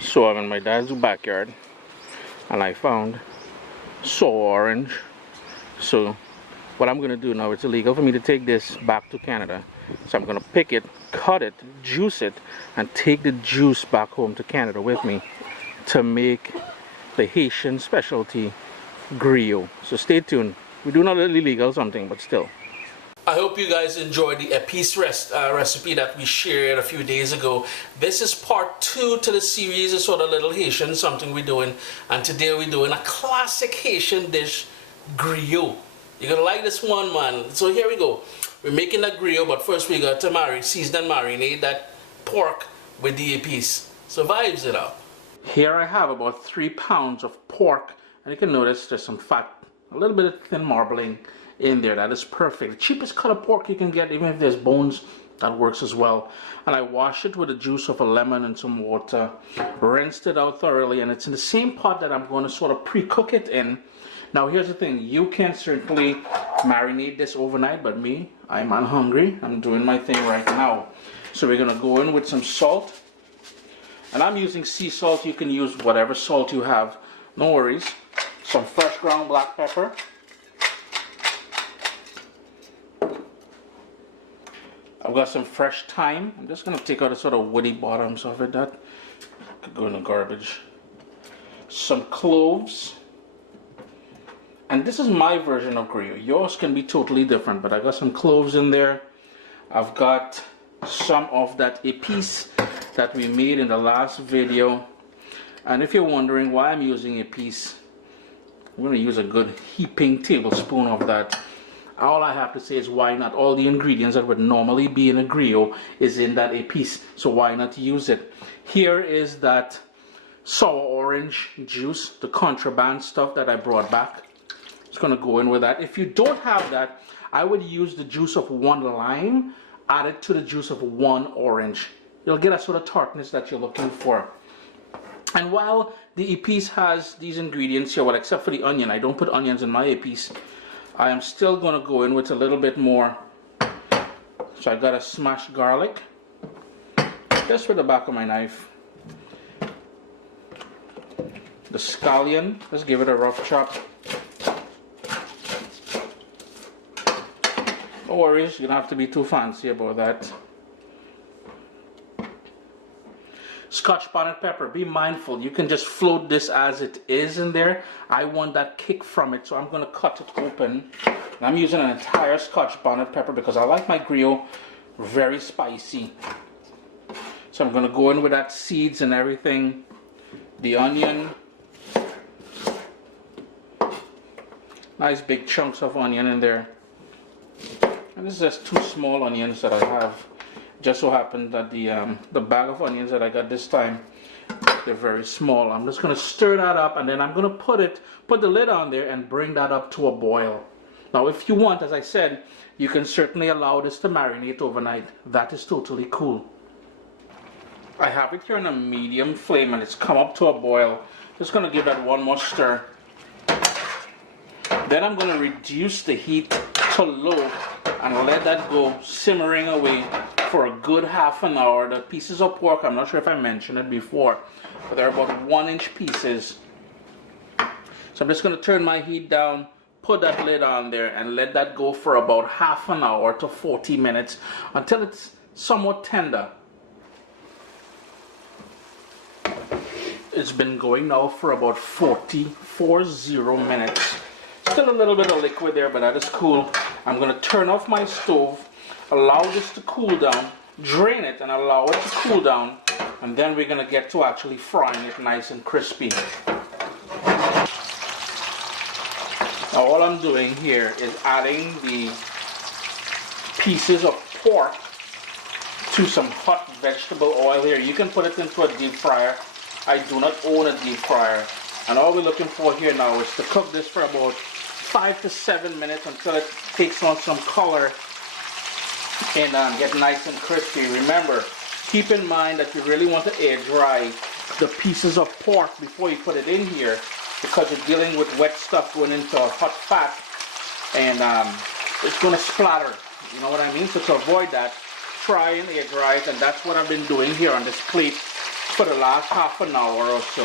So I'm in my dad's backyard and I found sour orange. So what I'm gonna do now, it's illegal for me to take this back to Canada. So I'm gonna pick it, cut it, juice it, and take the juice back home to Canada with me to make the Haitian specialty Grio. So stay tuned. We do not illegal something, but still. I hope you guys enjoyed the Epis recipe that we shared a few days ago. This is part 2 to the series. It's sort of little Haitian, something we're doing. And today we're doing a classic Haitian dish, Griot. You're gonna like this one, man. So here we go. We're making a Griot, but first we got to season and marinate that pork with the Epis. So vibes it up. Here I have about 3 pounds of pork. And you can notice there's some fat, a little bit of thin marbling in there. That is perfect. The cheapest cut of pork you can get, even if there's bones, that works as well. And I washed it with the juice of a lemon and some water, rinsed it out thoroughly, and it's in the same pot that I'm going to sort of pre-cook it in. Now here's the thing, you can certainly marinate this overnight, but me, I'm hungry. I'm doing my thing right now. So we're going to go in with some salt, and I'm using sea salt. You can use whatever salt you have, no worries. Some fresh ground black pepper. I've got some fresh thyme. I'm just going to take out the sort of woody bottoms of it. That could go in the garbage. Some cloves. And this is my version of Grio. Yours can be totally different, but I got some cloves in there. I've got some of that Epis that we made in the last video. And if you're wondering why I'm using Epis, I'm going to use a good heaping tablespoon of that. All I have to say is why not? All the ingredients that would normally be in a Grio is in that Epis, so why not use it? Here is that sour orange juice, the contraband stuff that I brought back. It's going to go in with that. If you don't have that, I would use the juice of 1 lime added to the juice of 1 orange. You'll get a sort of tartness that you're looking for. And while the Epis has these ingredients here, well, except for the onion, I don't put onions in my Epis, I am still going to go in with a little bit more. So I got a smashed garlic, just with the back of my knife. The scallion, let's give it a rough chop. No worries, you don't have to be too fancy about that. Scotch bonnet pepper, be mindful, you can just float this as it is in there. I want that kick from it, so I'm going to cut it open. And I'm using an entire Scotch bonnet pepper because I like my Grio very spicy. So I'm going to go in with that seeds and everything. The onion. Nice big chunks of onion in there. And this is just 2 small onions that I have. Just so happened that the bag of onions that I got this time, they're very small. I'm just going to stir that up, and then I'm going to put the lid on there and bring that up to a boil. Now if you want, as I said, you can certainly allow this to marinate overnight. That is totally cool. I have it here on a medium flame and it's come up to a boil. Just going to give that one more stir. Then I'm going to reduce the heat to low and let that go simmering away for a good half an hour. The pieces of pork, I'm not sure if I mentioned it before, but they're about 1-inch pieces. So I'm just going to turn my heat down, put that lid on there, and let that go for about half an hour to 40 minutes until it's somewhat tender. It's been going now for about 40 minutes. Still a little bit of liquid there, but that is cool. I'm going to turn off my stove, allow this to cool down, drain it and allow it to cool down, and then we're going to get to actually frying it nice and crispy. Now all I'm doing here is adding the pieces of pork to some hot vegetable oil here. You can put it into a deep fryer. I do not own a deep fryer. And all we're looking for here now is to cook this for about 5 to 7 minutes until it takes on some color and get nice and crispy. Remember, keep in mind that you really want to air dry the pieces of pork before you put it in here, because you're dealing with wet stuff going into a hot fat, and it's going to splatter. You know what I mean? So to avoid that, try and air dry it, and that's what I've been doing here on this plate for the last half an hour or so.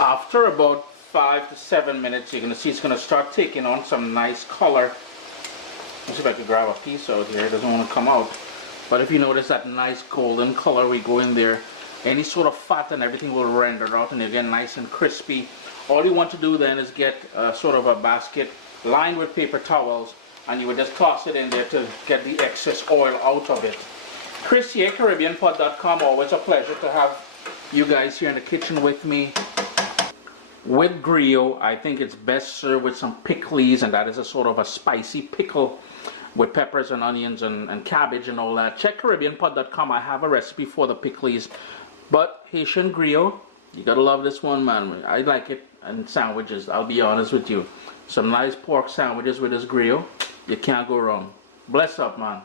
After about 5 to 7 minutes, you're going to see it's going to start taking on some nice color. Let's see if I can grab a piece out here. It doesn't want to come out. But if you notice that nice golden color we go in there, any sort of fat and everything will render out and you get nice and crispy. All you want to do then is get sort of a basket lined with paper towels, and you would just toss it in there to get the excess oil out of it. Chris here, CaribbeanPot.com. Always a pleasure to have you guys here in the kitchen with me. With Grio, I think it's best served with some pickles, and that is a sort of a spicy pickle with peppers and onions and cabbage and all that. Check CaribbeanPot.com. I have a recipe for the pickles. But Haitian Griot, you gotta love this one, man. I like it. And sandwiches, I'll be honest with you. Some nice pork sandwiches with this Grio. You can't go wrong. Bless up, man.